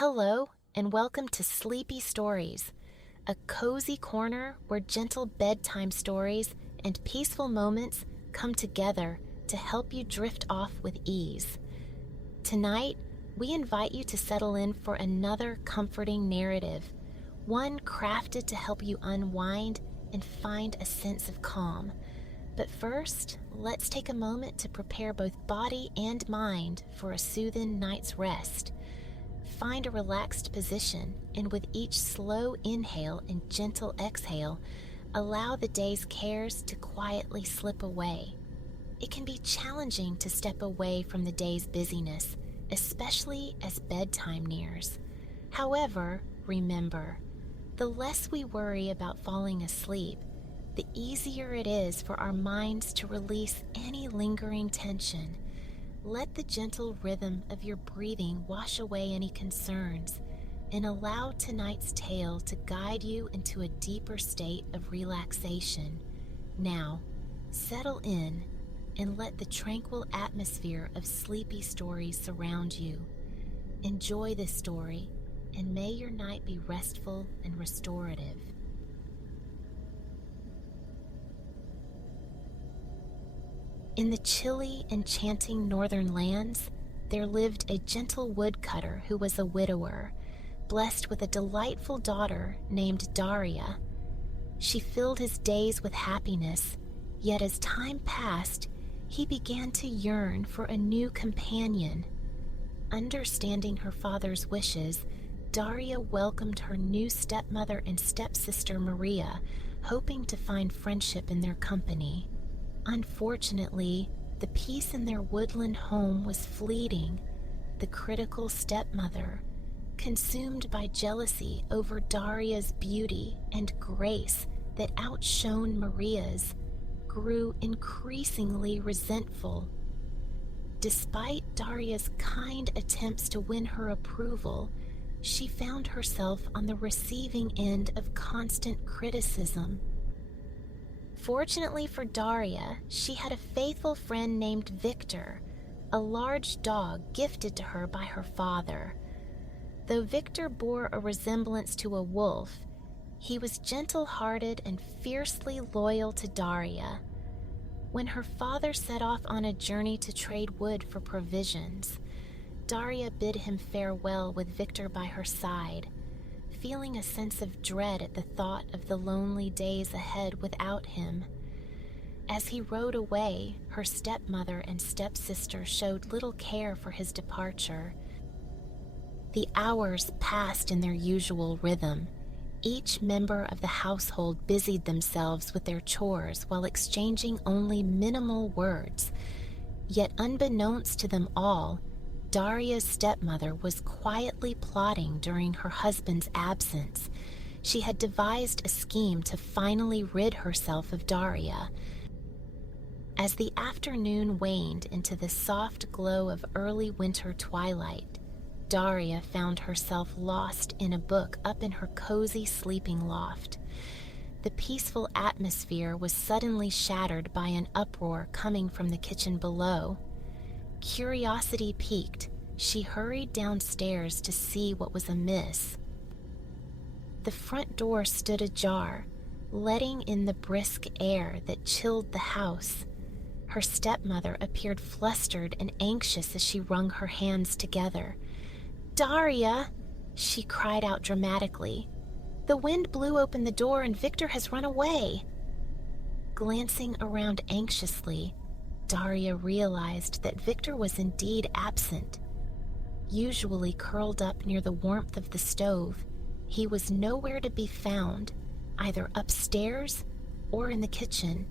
Hello, and welcome to Sleepy Stories, a cozy corner where gentle bedtime stories and peaceful moments come together to help you drift off with ease. Tonight, we invite you to settle in for another comforting narrative, one crafted to help you unwind and find a sense of calm. But first, let's take a moment to prepare both body and mind for a soothing night's rest. Find a relaxed position, and with each slow inhale and gentle exhale, allow the day's cares to quietly slip away. It can be challenging to step away from the day's busyness, especially as bedtime nears. However, remember, the less we worry about falling asleep, the easier it is for our minds to release any lingering tension. Let the gentle rhythm of your breathing wash away any concerns, and allow tonight's tale to guide you into a deeper state of relaxation. Now, settle in and let the tranquil atmosphere of sleepy stories surround you. Enjoy this story, and may your night be restful and restorative. In the chilly, enchanting northern lands, there lived a gentle woodcutter who was a widower, blessed with a delightful daughter named Daria. She filled his days with happiness, yet as time passed, he began to yearn for a new companion. Understanding her father's wishes, Daria welcomed her new stepmother and stepsister Maria, hoping to find friendship in their company. Unfortunately, the peace in their woodland home was fleeting. The critical stepmother, consumed by jealousy over Daria's beauty and grace that outshone Maria's, grew increasingly resentful. Despite Daria's kind attempts to win her approval, she found herself on the receiving end of constant criticism. Fortunately for Daria, she had a faithful friend named Victor, a large dog gifted to her by her father. Though Victor bore a resemblance to a wolf, he was gentle-hearted and fiercely loyal to Daria. When her father set off on a journey to trade wood for provisions, Daria bid him farewell with Victor by her side, feeling a sense of dread at the thought of the lonely days ahead without him. As he rode away, her stepmother and stepsister showed little care for his departure. The hours passed in their usual rhythm. Each member of the household busied themselves with their chores while exchanging only minimal words. Yet unbeknownst to them all, Daria's stepmother was quietly plotting during her husband's absence. She had devised a scheme to finally rid herself of Daria. As the afternoon waned into the soft glow of early winter twilight, Daria found herself lost in a book up in her cozy sleeping loft. The peaceful atmosphere was suddenly shattered by an uproar coming from the kitchen below. Curiosity piqued, she hurried downstairs to see what was amiss. The front door stood ajar, letting in the brisk air that chilled the house. Her stepmother appeared flustered and anxious as she wrung her hands together. "Daria!" she cried out dramatically. "The wind blew open the door and Victor has run away." Glancing around anxiously, Daria realized that Victor was indeed absent. Usually curled up near the warmth of the stove, he was nowhere to be found, either upstairs or in the kitchen.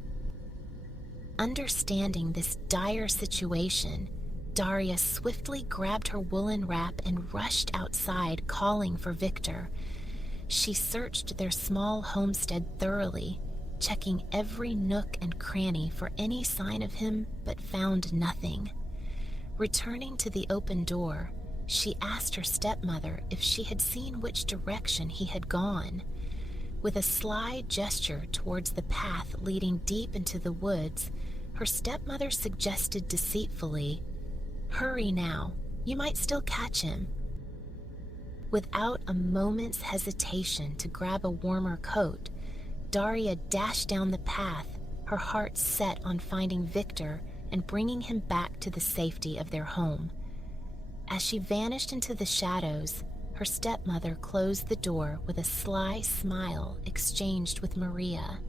Understanding this dire situation, Daria swiftly grabbed her woolen wrap and rushed outside, calling for Victor. She searched their small homestead thoroughly, checking every nook and cranny for any sign of him, but found nothing. Returning to the open door, she asked her stepmother if she had seen which direction he had gone. With a sly gesture towards the path leading deep into the woods, her stepmother suggested deceitfully, "Hurry now, you might still catch him." Without a moment's hesitation to grab a warmer coat, Daria dashed down the path, her heart set on finding Victor and bringing him back to the safety of their home. As she vanished into the shadows, her stepmother closed the door with a sly smile exchanged with Maria.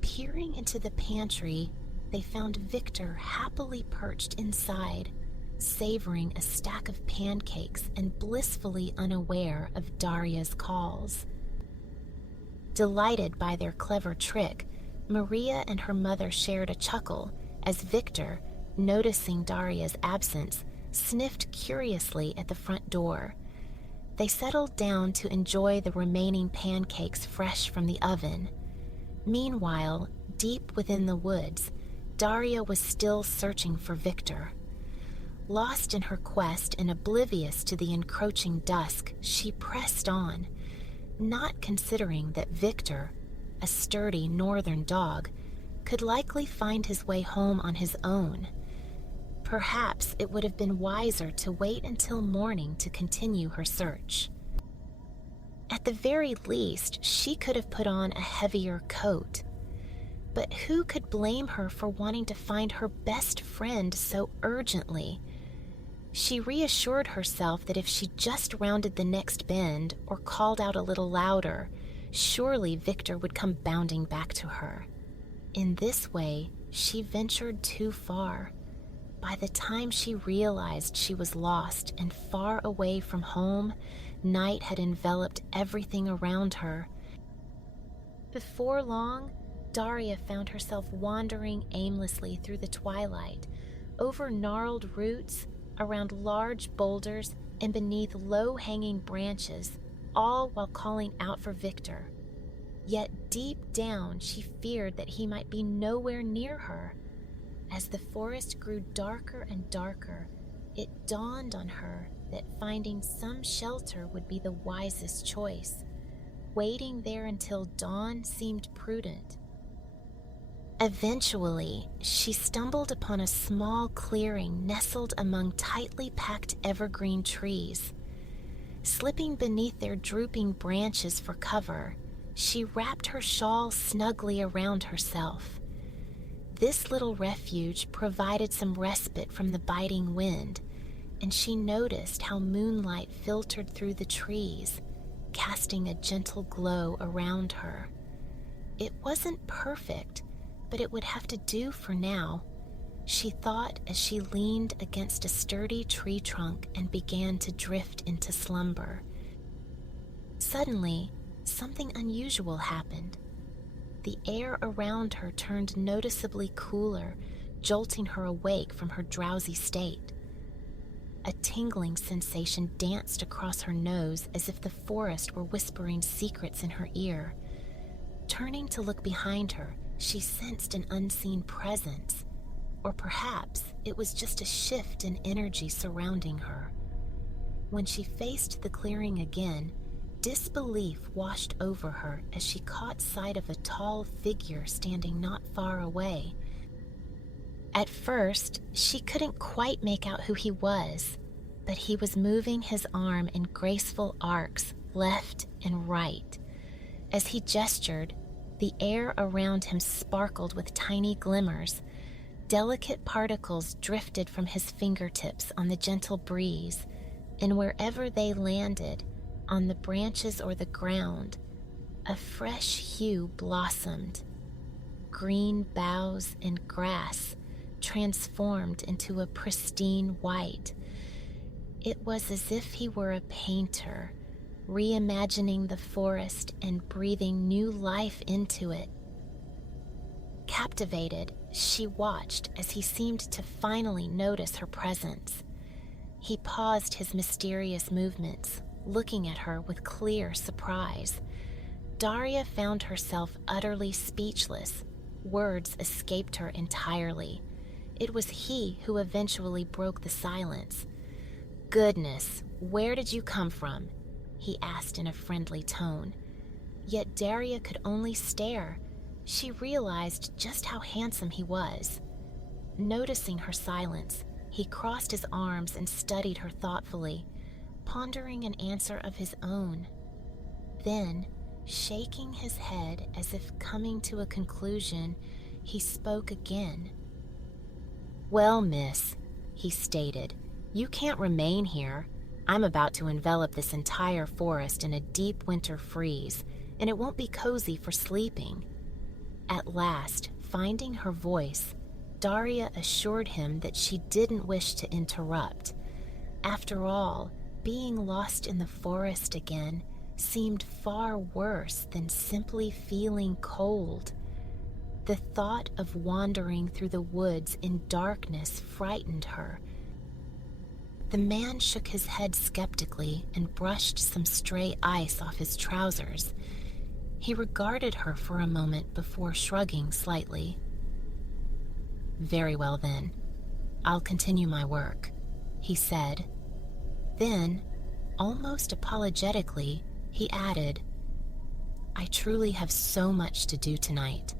Peering into the pantry, they found Victor happily perched inside, savoring a stack of pancakes and blissfully unaware of Daria's calls. Delighted by their clever trick, Maria and her mother shared a chuckle as Victor, noticing Daria's absence, sniffed curiously at the front door. They settled down to enjoy the remaining pancakes fresh from the oven. Meanwhile, deep within the woods, Daria was still searching for Victor. Lost in her quest and oblivious to the encroaching dusk, she pressed on, not considering that Victor, a sturdy northern dog, could likely find his way home on his own. Perhaps it would have been wiser to wait until morning to continue her search. At the very least, she could have put on a heavier coat. But who could blame her for wanting to find her best friend so urgently? She reassured herself that if she just rounded the next bend or called out a little louder, surely Victor would come bounding back to her. In this way, she ventured too far. By the time she realized she was lost and far away from home, night had enveloped everything around her. Before long, Daria found herself wandering aimlessly through the twilight, over gnarled roots, around large boulders, and beneath low-hanging branches, all while calling out for Victor. Yet deep down, she feared that he might be nowhere near her. As the forest grew darker and darker, it dawned on her that finding some shelter would be the wisest choice. Waiting there until dawn seemed prudent. Eventually, she stumbled upon a small clearing nestled among tightly packed evergreen trees. Slipping beneath their drooping branches for cover, she wrapped her shawl snugly around herself. This little refuge provided some respite from the biting wind, and she noticed how moonlight filtered through the trees, casting a gentle glow around her. It wasn't perfect, but it would have to do for now, she thought as she leaned against a sturdy tree trunk and began to drift into slumber. Suddenly, something unusual happened. The air around her turned noticeably cooler, jolting her awake from her drowsy state. A tingling sensation danced across her nose as if the forest were whispering secrets in her ear. Turning to look behind her, she sensed an unseen presence, or perhaps it was just a shift in energy surrounding her. When she faced the clearing again, disbelief washed over her as she caught sight of a tall figure standing not far away. At first, she couldn't quite make out who he was, but he was moving his arm in graceful arcs left and right. As he gestured, the air around him sparkled with tiny glimmers. Delicate particles drifted from his fingertips on the gentle breeze, and wherever they landed, on the branches or the ground, a fresh hue blossomed. Green boughs and grass transformed into a pristine white. It was as if he were a painter, reimagining the forest and breathing new life into it. Captivated, she watched as he seemed to finally notice her presence. He paused his mysterious movements, looking at her with clear surprise. Daria found herself utterly speechless. Words escaped her entirely. It was he who eventually broke the silence. "Goodness, where did you come from?" he asked in a friendly tone. Yet Daria could only stare. She realized just how handsome he was. Noticing her silence, he crossed his arms and studied her thoughtfully, pondering an answer of his own. Then, shaking his head as if coming to a conclusion, he spoke again. "Well, miss," he stated, "you can't remain here. I'm about to envelop this entire forest in a deep winter freeze, and it won't be cozy for sleeping." At last, finding her voice, Daria assured him that she didn't wish to interrupt. After all, being lost in the forest again seemed far worse than simply feeling cold. The thought of wandering through the woods in darkness frightened her. The man shook his head skeptically and brushed some stray ice off his trousers. He regarded her for a moment before shrugging slightly. "Very well then, I'll continue my work," he said. Then, almost apologetically, he added, "I truly have so much to do tonight."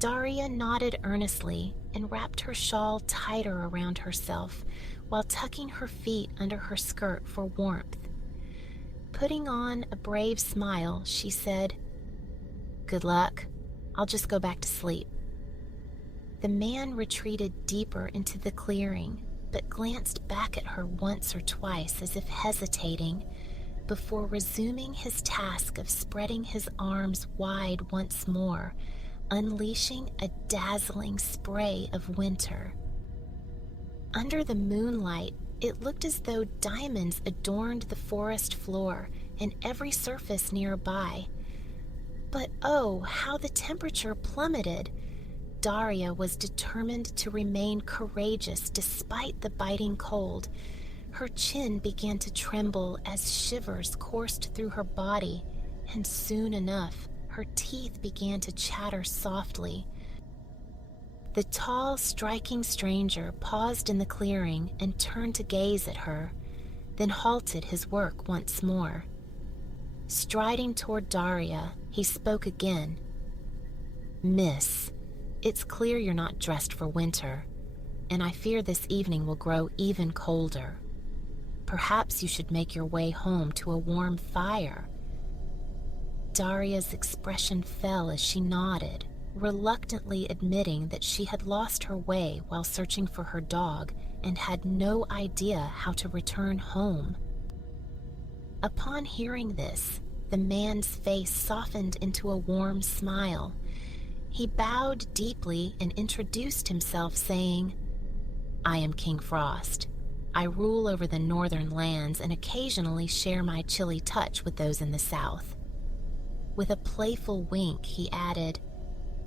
Daria nodded earnestly and wrapped her shawl tighter around herself while tucking her feet under her skirt for warmth. Putting on a brave smile, she said, "Good luck. I'll just go back to sleep." The man retreated deeper into the clearing, but glanced back at her once or twice as if hesitating, before resuming his task of spreading his arms wide once more, unleashing a dazzling spray of winter. Under the moonlight, it looked as though diamonds adorned the forest floor and every surface nearby. But oh, how the temperature plummeted! Daria was determined to remain courageous despite the biting cold. Her chin began to tremble as shivers coursed through her body, and soon enough, her teeth began to chatter softly. The tall, striking stranger paused in the clearing and turned to gaze at her, then halted his work once more. Striding toward Daria, he spoke again. "Miss, it's clear you're not dressed for winter, and I fear this evening will grow even colder. Perhaps you should make your way home to a warm fire." Daria's expression fell as she nodded, reluctantly admitting that she had lost her way while searching for her dog and had no idea how to return home. Upon hearing this, the man's face softened into a warm smile. He bowed deeply and introduced himself, saying, "I am King Frost. I rule over the northern lands and occasionally share my chilly touch with those in the south." With a playful wink, he added,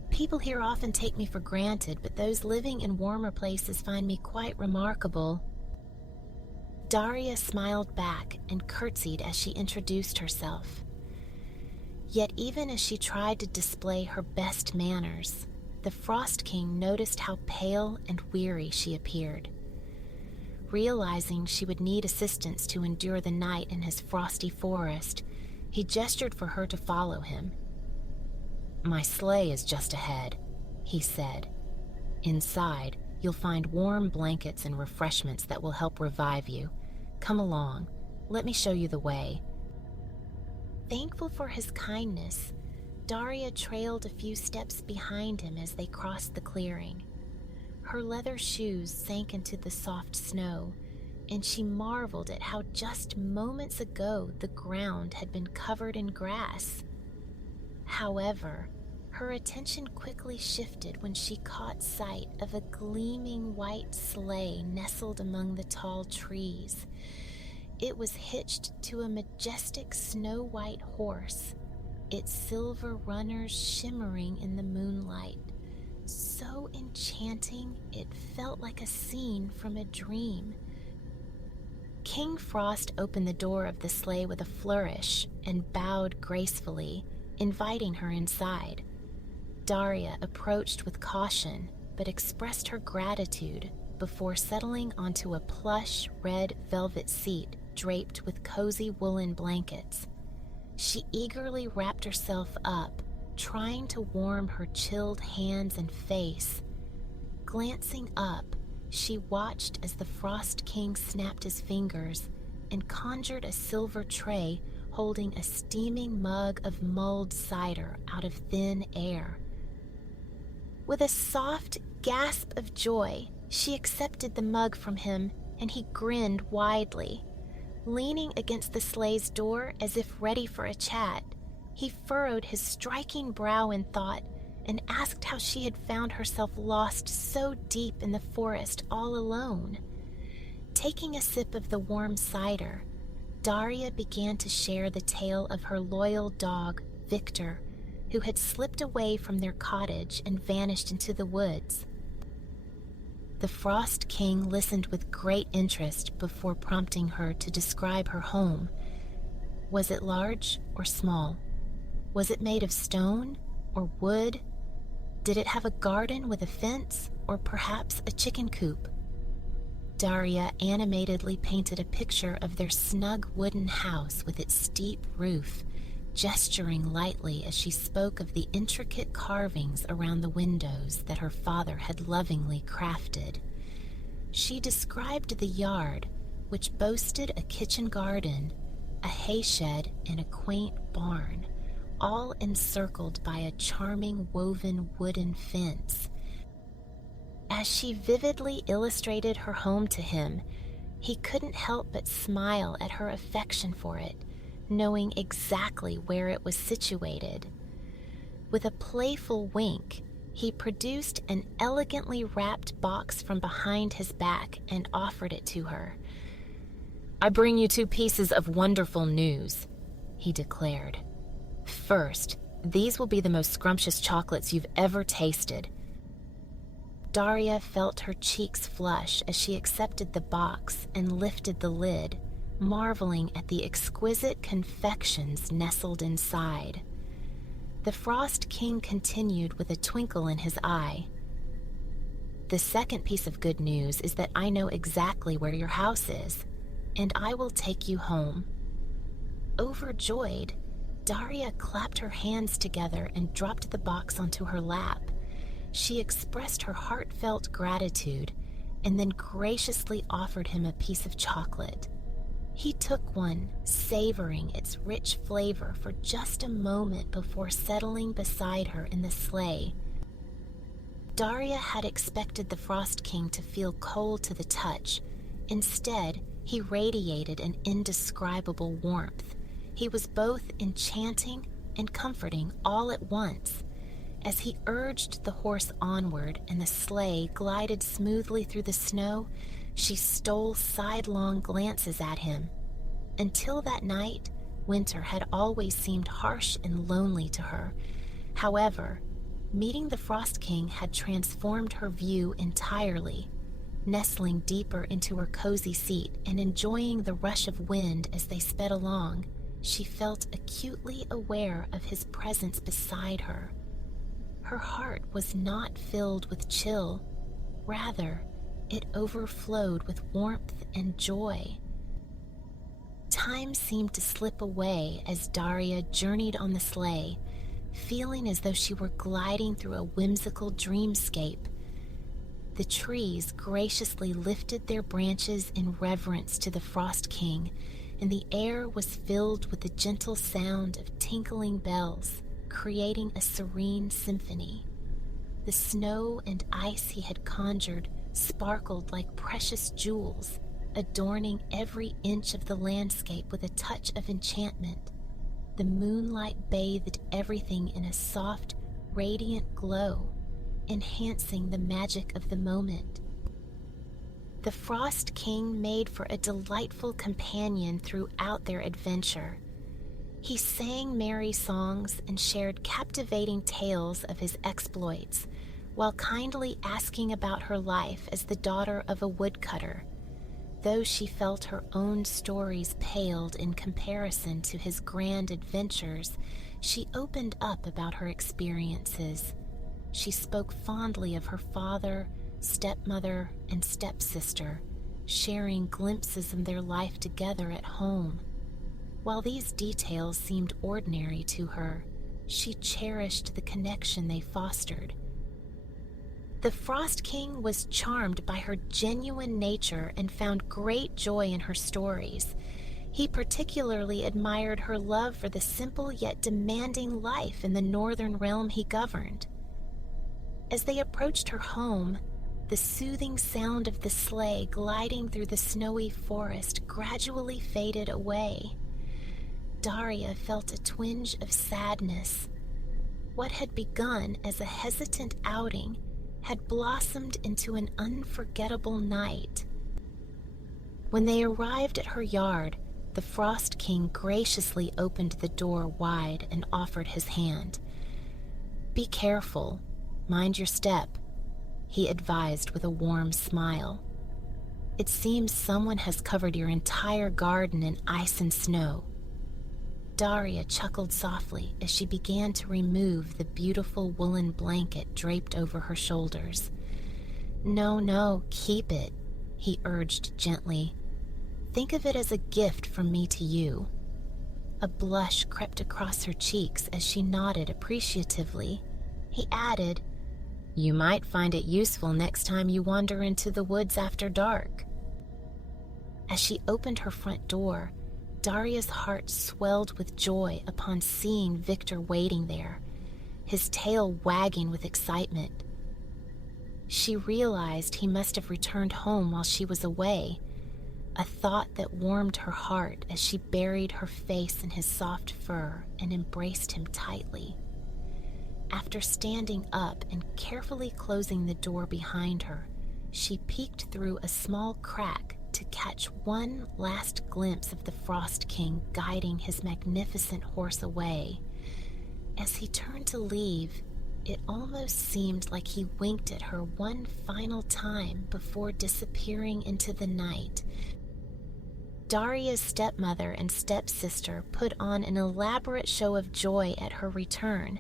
"People here often take me for granted, but those living in warmer places find me quite remarkable." Daria smiled back and curtsied as she introduced herself. Yet even as she tried to display her best manners, the Frost King noticed how pale and weary she appeared. Realizing she would need assistance to endure the night in his frosty forest, he gestured for her to follow him. "My sleigh is just ahead," he said. "Inside, you'll find warm blankets and refreshments that will help revive you. Come along, let me show you the way." Thankful for his kindness, Daria trailed a few steps behind him as they crossed the clearing. Her leather shoes sank into the soft snow, and she marveled at how just moments ago the ground had been covered in grass. However, her attention quickly shifted when she caught sight of a gleaming white sleigh nestled among the tall trees. It was hitched to a majestic snow-white horse, its silver runners shimmering in the moonlight. So enchanting, it felt like a scene from a dream. King Frost opened the door of the sleigh with a flourish and bowed gracefully, inviting her inside. Daria approached with caution, but expressed her gratitude before settling onto a plush red velvet seat draped with cozy woolen blankets. She eagerly wrapped herself up, trying to warm her chilled hands and face. Glancing up, she watched as the Frost King snapped his fingers, and conjured a silver tray holding a steaming mug of mulled cider out of thin air. With a soft gasp of joy, she accepted the mug from him, and he grinned widely. Leaning against the sleigh's door as if ready for a chat, he furrowed his striking brow in thought and asked how she had found herself lost so deep in the forest all alone. Taking a sip of the warm cider, Daria began to share the tale of her loyal dog, Victor, who had slipped away from their cottage and vanished into the woods. The Frost King listened with great interest before prompting her to describe her home. Was it large or small? Was it made of stone or wood? Did it have a garden with a fence or perhaps a chicken coop? Daria animatedly painted a picture of their snug wooden house with its steep roof, gesturing lightly as she spoke of the intricate carvings around the windows that her father had lovingly crafted. She described the yard, which boasted a kitchen garden, a hayshed, and a quaint barn, all encircled by a charming woven wooden fence. As she vividly illustrated her home to him, he couldn't help but smile at her affection for it, knowing exactly where it was situated. With a playful wink, he produced an elegantly wrapped box from behind his back and offered it to her. "I bring you 2 pieces of wonderful news," he declared. "First, these will be the most scrumptious chocolates you've ever tasted." Daria felt her cheeks flush as she accepted the box and lifted the lid, marveling at the exquisite confections nestled inside. The Frost King continued with a twinkle in his eye. "The second piece of good news is that I know exactly where your house is, and I will take you home." Overjoyed, Daria clapped her hands together and dropped the box onto her lap. She expressed her heartfelt gratitude and then graciously offered him a piece of chocolate. He took one, savoring its rich flavor for just a moment before settling beside her in the sleigh. Daria had expected the Frost King to feel cold to the touch. Instead, he radiated an indescribable warmth. He was both enchanting and comforting all at once. As he urged the horse onward and the sleigh glided smoothly through the snow, she stole sidelong glances at him. Until that night, winter had always seemed harsh and lonely to her. However, meeting the Frost King had transformed her view entirely. Nestling deeper into her cozy seat and enjoying the rush of wind as they sped along, she felt acutely aware of his presence beside her. Her heart was not filled with chill. Rather, it overflowed with warmth and joy. Time seemed to slip away as Daria journeyed on the sleigh, feeling as though she were gliding through a whimsical dreamscape. The trees graciously lifted their branches in reverence to the Frost King, and the air was filled with the gentle sound of tinkling bells, creating a serene symphony. The snow and ice he had conjured sparkled like precious jewels, adorning every inch of the landscape with a touch of enchantment. The moonlight bathed everything in a soft, radiant glow, enhancing the magic of the moment. The Frost King made for a delightful companion throughout their adventure. He sang merry songs and shared captivating tales of his exploits, while kindly asking about her life as the daughter of a woodcutter. Though she felt her own stories paled in comparison to his grand adventures, she opened up about her experiences. She spoke fondly of her father, stepmother, and stepsister, sharing glimpses of their life together at home. While these details seemed ordinary to her, she cherished the connection they fostered. The Frost King was charmed by her genuine nature and found great joy in her stories. He particularly admired her love for the simple yet demanding life in the northern realm he governed. As they approached her home, the soothing sound of the sleigh gliding through the snowy forest gradually faded away. Daria felt a twinge of sadness. What had begun as a hesitant outing had blossomed into an unforgettable night. When they arrived at her yard, the Frost King graciously opened the door wide and offered his hand. "Be careful, mind your step," he advised with a warm smile. "It seems someone has covered your entire garden in ice and snow." Daria chuckled softly as she began to remove the beautiful woolen blanket draped over her shoulders. No, keep it," he urged gently. "Think of it as a gift from me to you." A blush crept across her cheeks as she nodded appreciatively. He added, "You might find it useful next time you wander into the woods after dark." As she opened her front door, Daria's heart swelled with joy upon seeing Victor waiting there, his tail wagging with excitement. She realized he must have returned home while she was away, a thought that warmed her heart as she buried her face in his soft fur and embraced him tightly. After standing up and carefully closing the door behind her, she peeked through a small crack to catch one last glimpse of the Frost King guiding his magnificent horse away. As he turned to leave, it almost seemed like he winked at her one final time before disappearing into the night. Daria's stepmother and stepsister put on an elaborate show of joy at her return,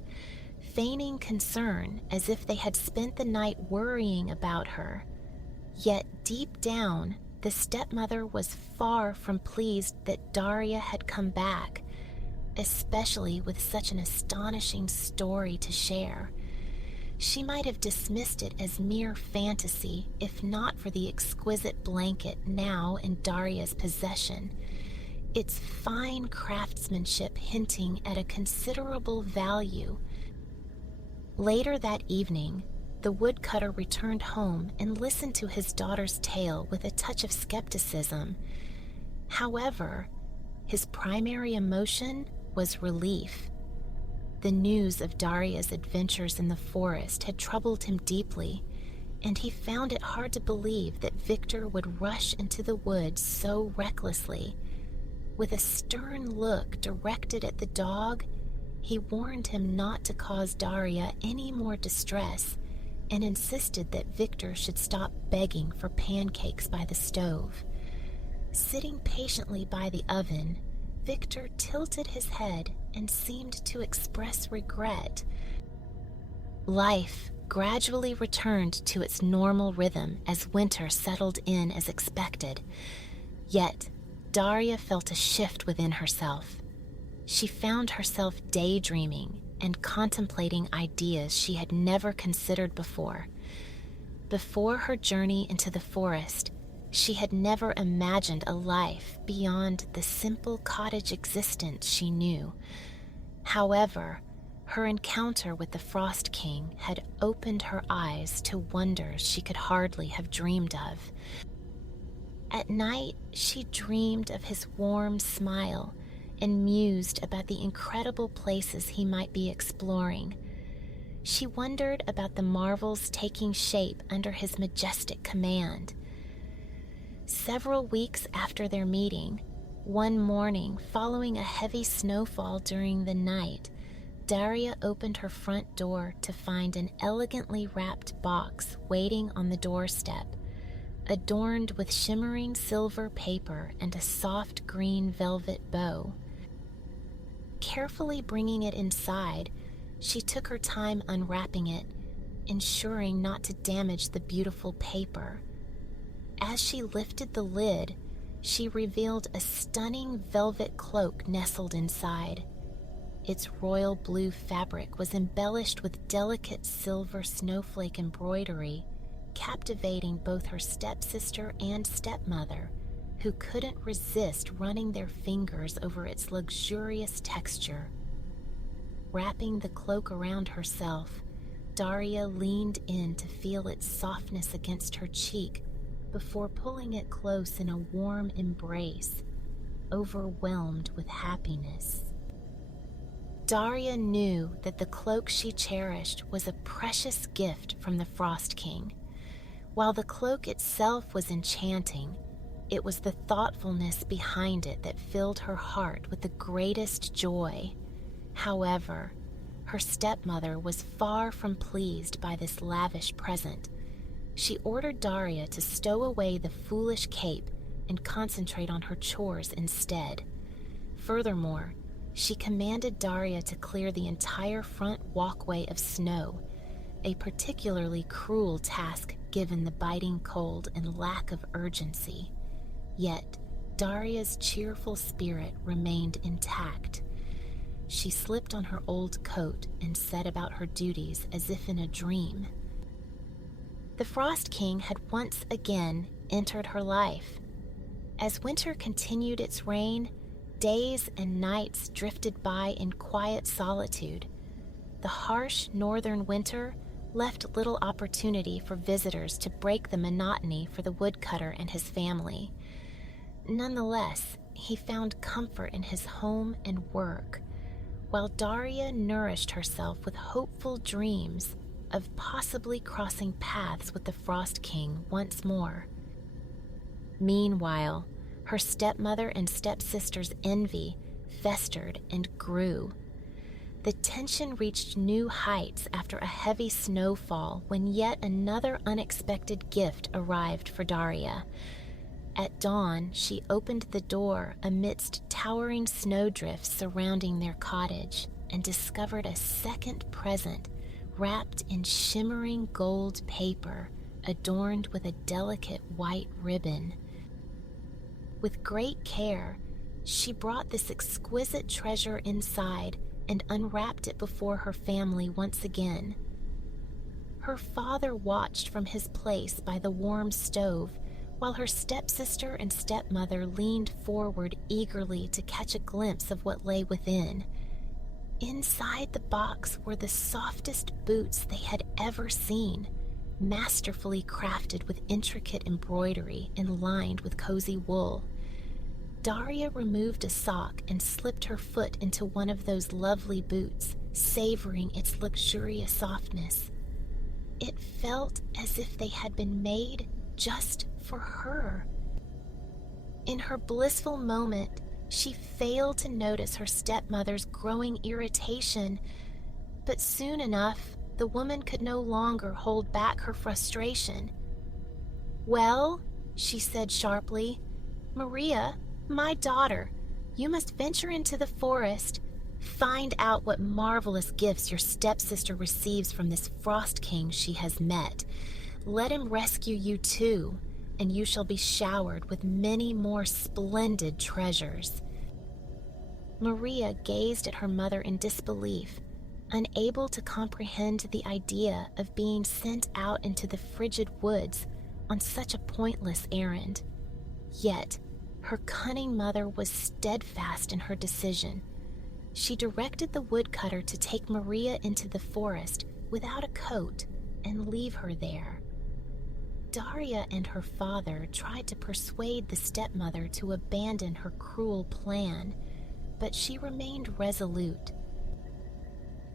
feigning concern as if they had spent the night worrying about her. Yet deep down, the stepmother was far from pleased that Daria had come back, especially with such an astonishing story to share. She might have dismissed it as mere fantasy if not for the exquisite blanket now in Daria's possession, its fine craftsmanship hinting at a considerable value. Later that evening, the woodcutter returned home and listened to his daughter's tale with a touch of skepticism. However, his primary emotion was relief. The news of Daria's adventures in the forest had troubled him deeply, and he found it hard to believe that Victor would rush into the woods so recklessly. With a stern look directed at the dog, he warned him not to cause Daria any more distress and insisted that Victor should stop begging for pancakes by the stove. Sitting patiently by the oven, Victor tilted his head and seemed to express regret. Life gradually returned to its normal rhythm as winter settled in as expected. Yet, Daria felt a shift within herself. She found herself daydreaming and contemplating ideas she had never considered before. Before her journey into the forest, she had never imagined a life beyond the simple cottage existence she knew. However, her encounter with the Frost King had opened her eyes to wonders she could hardly have dreamed of. At night, she dreamed of his warm smile and mused about the incredible places he might be exploring. She wondered about the marvels taking shape under his majestic command. Several weeks after their meeting, one morning following a heavy snowfall during the night, Daria opened her front door to find an elegantly wrapped box waiting on the doorstep, adorned with shimmering silver paper and a soft green velvet bow. Carefully bringing it inside, she took her time unwrapping it, ensuring not to damage the beautiful paper. As she lifted the lid, she revealed a stunning velvet cloak nestled inside. Its royal blue fabric was embellished with delicate silver snowflake embroidery, captivating both her stepsister and stepmother, who couldn't resist running their fingers over its luxurious texture. Wrapping the cloak around herself, Daria leaned in to feel its softness against her cheek before pulling it close in a warm embrace, overwhelmed with happiness. Daria knew that the cloak she cherished was a precious gift from the Frost King. While the cloak itself was enchanting, it was the thoughtfulness behind it that filled her heart with the greatest joy. However, her stepmother was far from pleased by this lavish present. She ordered Daria to stow away the foolish cape and concentrate on her chores instead. Furthermore, she commanded Daria to clear the entire front walkway of snow, a particularly cruel task given the biting cold and lack of urgency. Yet, Daria's cheerful spirit remained intact. She slipped on her old coat and set about her duties as if in a dream. The Frost King had once again entered her life. As winter continued its reign, days and nights drifted by in quiet solitude. The harsh northern winter left little opportunity for visitors to break the monotony for the woodcutter and his family. Nonetheless, he found comfort in his home and work, while Daria nourished herself with hopeful dreams of possibly crossing paths with the Frost King once more. Meanwhile, her stepmother and stepsister's envy festered and grew. The tension reached new heights after a heavy snowfall when yet another unexpected gift arrived for Daria. At dawn, she opened the door amidst towering snowdrifts surrounding their cottage and discovered a second present wrapped in shimmering gold paper adorned with a delicate white ribbon. With great care, she brought this exquisite treasure inside and unwrapped it before her family once again. Her father watched from his place by the warm stove, while her stepsister and stepmother leaned forward eagerly to catch a glimpse of what lay within. Inside the box were the softest boots they had ever seen, masterfully crafted with intricate embroidery and lined with cozy wool. Daria removed a sock and slipped her foot into one of those lovely boots, savoring its luxurious softness. It felt as if they had been made just for her. In her blissful moment, she failed to notice her stepmother's growing irritation, but soon enough, the woman could no longer hold back her frustration. "Well," she said sharply, "Maria, my daughter, you must venture into the forest. Find out what marvelous gifts your stepsister receives from this Frost King she has met. Let him rescue you too, and you shall be showered with many more splendid treasures." Maria gazed at her mother in disbelief, unable to comprehend the idea of being sent out into the frigid woods on such a pointless errand. Yet, her cunning mother was steadfast in her decision. She directed the woodcutter to take Maria into the forest without a coat and leave her there. Daria and her father tried to persuade the stepmother to abandon her cruel plan, but she remained resolute.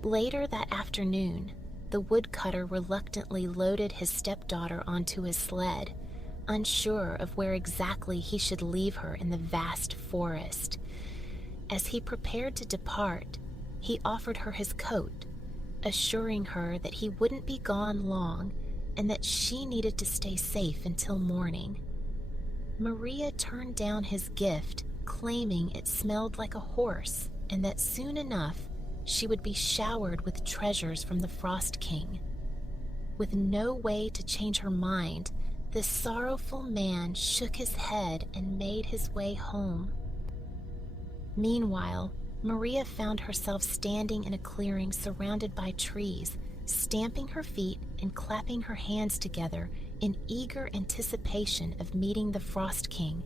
Later that afternoon, the woodcutter reluctantly loaded his stepdaughter onto his sled, unsure of where exactly he should leave her in the vast forest. As he prepared to depart, he offered her his coat, assuring her that he wouldn't be gone long and that she needed to stay safe until morning. Maria turned down his gift, claiming it smelled like a horse and that soon enough she would be showered with treasures from the Frost King. With no way to change her mind, the sorrowful man shook his head and made his way home. Meanwhile, Maria found herself standing in a clearing surrounded by trees, stamping her feet and clapping her hands together in eager anticipation of meeting the Frost King.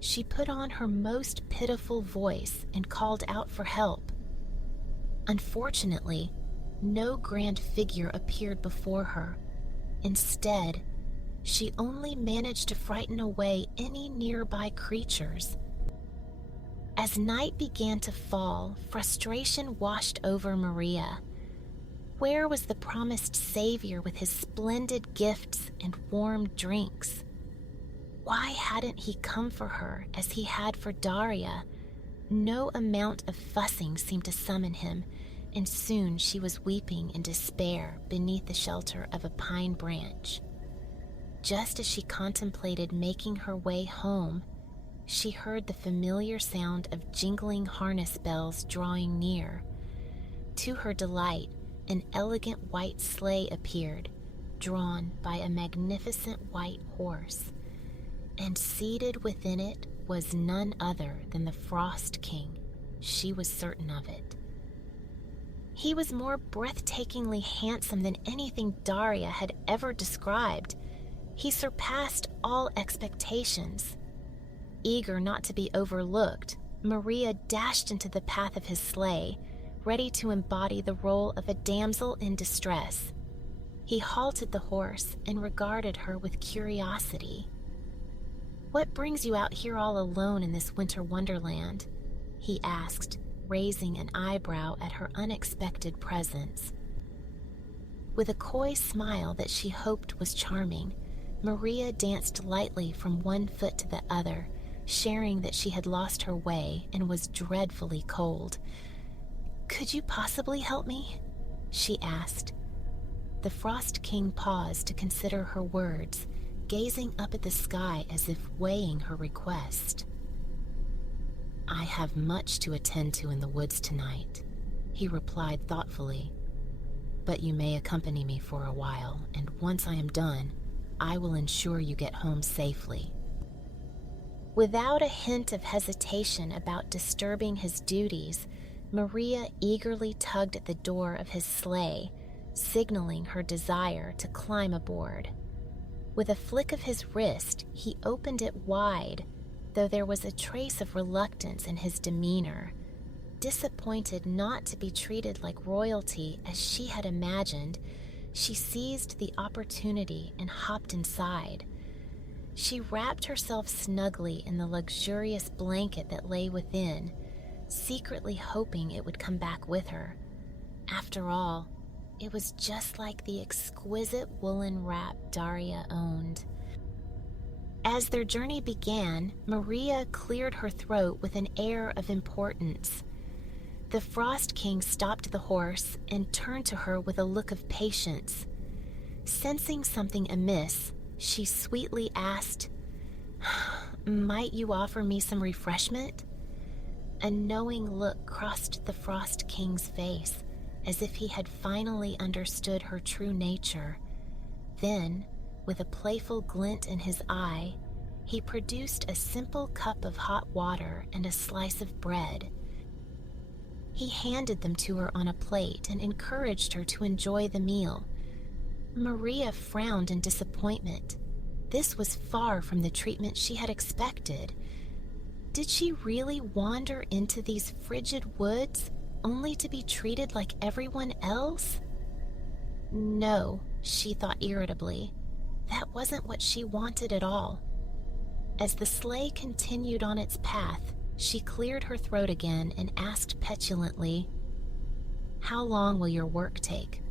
she put on her most pitiful voice and called out for help. Unfortunately, no grand figure appeared before her. Instead, she only managed to frighten away any nearby creatures. As night began to fall, frustration washed over Maria. Where was the promised savior with his splendid gifts and warm drinks? Why hadn't he come for her as he had for Daria? No amount of fussing seemed to summon him, and soon she was weeping in despair beneath the shelter of a pine branch. Just as she contemplated making her way home, she heard the familiar sound of jingling harness bells drawing near. To her delight, an elegant white sleigh appeared, drawn by a magnificent white horse, and seated within it was none other than the Frost King. She was certain of it. He was more breathtakingly handsome than anything Daria had ever described. He surpassed all expectations. Eager not to be overlooked, Maria dashed into the path of his sleigh, ready to embody the role of a damsel in distress. He halted the horse and regarded her with curiosity. "What brings you out here all alone in this winter wonderland?" he asked, raising an eyebrow at her unexpected presence. With a coy smile that she hoped was charming, Maria danced lightly from one foot to the other, sharing that she had lost her way and was dreadfully cold. "Could you possibly help me?" she asked. The Frost King paused to consider her words, gazing up at the sky as if weighing her request. "I have much to attend to in the woods tonight," he replied thoughtfully. "But you may accompany me for a while, and once I am done, I will ensure you get home safely." Without a hint of hesitation about disturbing his duties, Maria eagerly tugged at the door of his sleigh, signaling her desire to climb aboard. With a flick of his wrist, he opened it wide, though there was a trace of reluctance in his demeanor. Disappointed not to be treated like royalty as she had imagined, she seized the opportunity and hopped inside. She wrapped herself snugly in the luxurious blanket that lay within, secretly hoping it would come back with her. After all, it was just like the exquisite woolen wrap Daria owned. As their journey began, Maria cleared her throat with an air of importance. The Frost King stopped the horse and turned to her with a look of patience. Sensing something amiss, she sweetly asked, "Might you offer me some refreshment?" A knowing look crossed the Frost King's face, as if he had finally understood her true nature. Then, with a playful glint in his eye, he produced a simple cup of hot water and a slice of bread. He handed them to her on a plate and encouraged her to enjoy the meal. Maria frowned in disappointment. This was far from the treatment she had expected. Did she really wander into these frigid woods only to be treated like everyone else? No, she thought irritably. That wasn't what she wanted at all. As the sleigh continued on its path, she cleared her throat again and asked petulantly, "How long will your work take?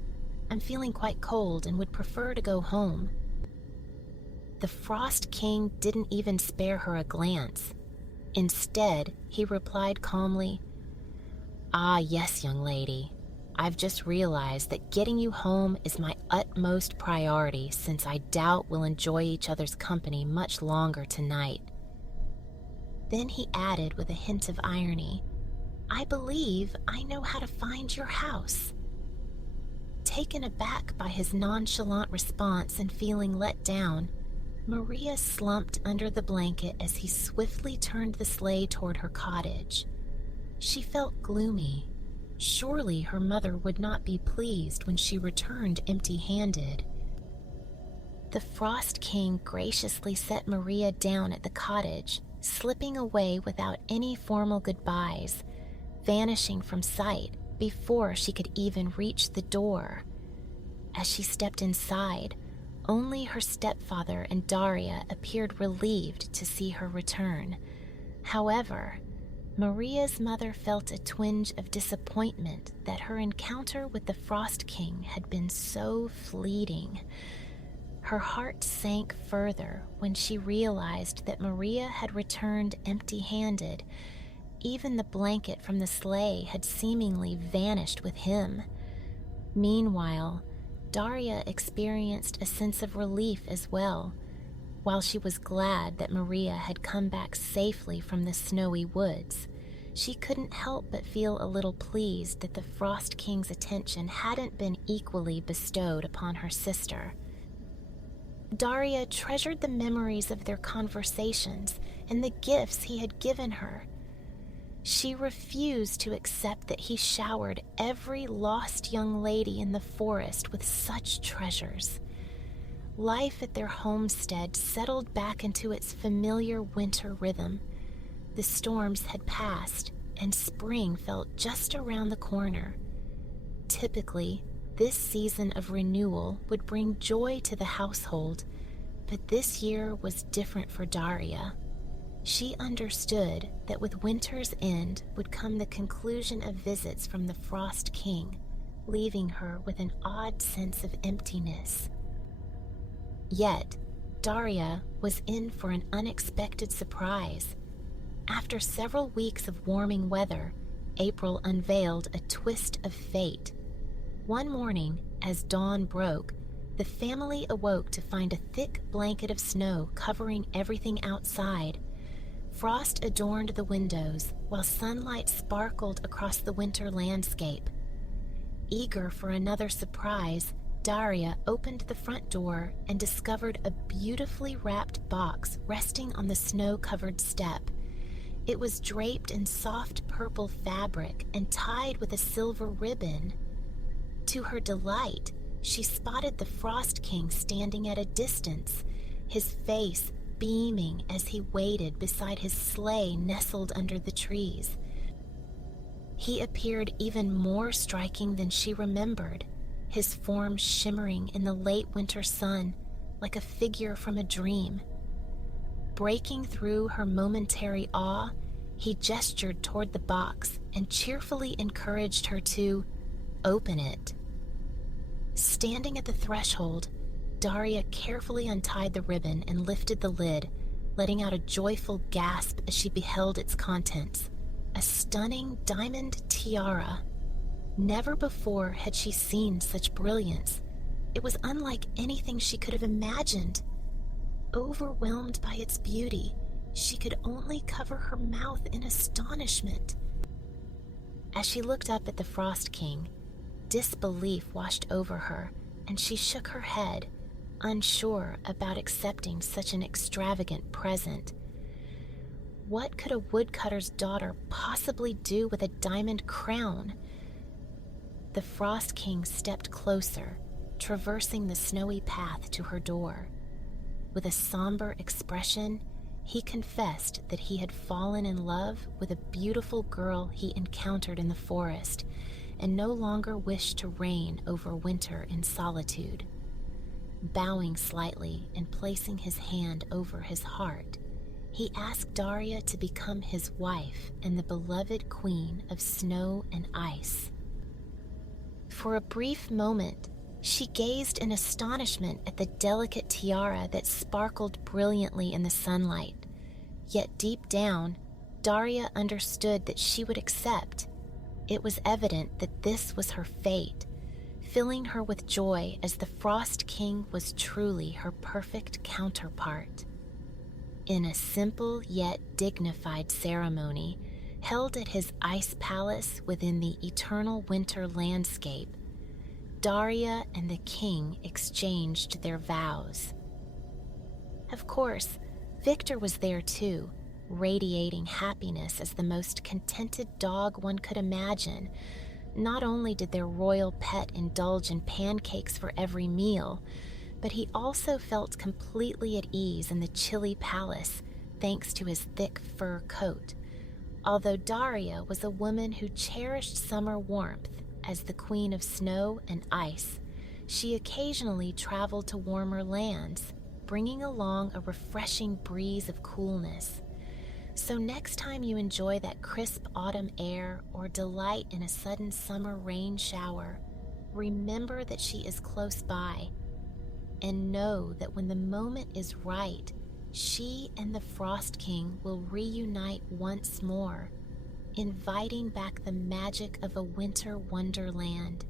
I'm feeling quite cold and would prefer to go home." The Frost King didn't even spare her a glance. Instead, he replied calmly, "Ah, yes, young lady. I've just realized that getting you home is my utmost priority, since I doubt we'll enjoy each other's company much longer tonight." Then he added with a hint of irony, "I believe I know how to find your house." Taken aback by his nonchalant response and feeling let down, Maria slumped under the blanket as he swiftly turned the sleigh toward her cottage. She felt gloomy. Surely her mother would not be pleased when she returned empty-handed. The Frost King graciously set Maria down at the cottage, slipping away without any formal goodbyes, vanishing from sight before she could even reach the door. As she stepped inside, only her stepfather and Daria appeared relieved to see her return. However, Maria's mother felt a twinge of disappointment that her encounter with the Frost King had been so fleeting. Her heart sank further when she realized that Maria had returned empty-handed. Even the blanket from the sleigh had seemingly vanished with him. Meanwhile, Daria experienced a sense of relief as well. While she was glad that Maria had come back safely from the snowy woods, she couldn't help but feel a little pleased that the Frost King's attention hadn't been equally bestowed upon her sister. Daria treasured the memories of their conversations and the gifts he had given her. She refused to accept that he showered every lost young lady in the forest with such treasures. Life at their homestead settled back into its familiar winter rhythm. The storms had passed, and spring felt just around the corner. Typically, this season of renewal would bring joy to the household, but this year was different for Daria. She understood that with winter's end would come the conclusion of visits from the Frost King, leaving her with an odd sense of emptiness. Yet, Daria was in for an unexpected surprise. After several weeks of warming weather, April unveiled a twist of fate. One morning, as dawn broke, the family awoke to find a thick blanket of snow covering everything outside. Frost adorned the windows, while sunlight sparkled across the winter landscape. Eager for another surprise, Daria opened the front door and discovered a beautifully wrapped box resting on the snow-covered step. It was draped in soft purple fabric and tied with a silver ribbon. To her delight, she spotted the Frost King standing at a distance, his face beaming as he waited beside his sleigh nestled under the trees. He appeared even more striking than she remembered, his form shimmering in the late winter sun like a figure from a dream. Breaking through her momentary awe, he gestured toward the box and cheerfully encouraged her to open it. Standing at the threshold, Daria carefully untied the ribbon and lifted the lid, letting out a joyful gasp as she beheld its contents. A stunning diamond tiara. Never before had she seen such brilliance. It was unlike anything she could have imagined. Overwhelmed by its beauty, she could only cover her mouth in astonishment. As she looked up at the Frost King, disbelief washed over her, and she shook her head, unsure about accepting such an extravagant present. What could a woodcutter's daughter possibly do with a diamond crown? The Frost King stepped closer, traversing the snowy path to her door. With a somber expression, he confessed that he had fallen in love with a beautiful girl he encountered in the forest and no longer wished to reign over winter in solitude. Bowing slightly and placing his hand over his heart, he asked Daria to become his wife and the beloved queen of snow and ice. For a brief moment, she gazed in astonishment at the delicate tiara that sparkled brilliantly in the sunlight. Yet deep down, Daria understood that she would accept. It was evident that this was her fate, filling her with joy as the Frost King was truly her perfect counterpart. In a simple yet dignified ceremony, held at his ice palace within the eternal winter landscape, Daria and the king exchanged their vows. Of course, Victor was there too, radiating happiness as the most contented dog one could imagine. Not only did their royal pet indulge in pancakes for every meal, but he also felt completely at ease in the chilly palace, thanks to his thick fur coat. Although Daria was a woman who cherished summer warmth as the queen of snow and ice, she occasionally traveled to warmer lands, bringing along a refreshing breeze of coolness. So next time you enjoy that crisp autumn air or delight in a sudden summer rain shower, remember that she is close by, and know that when the moment is right, she and the Frost King will reunite once more, inviting back the magic of a winter wonderland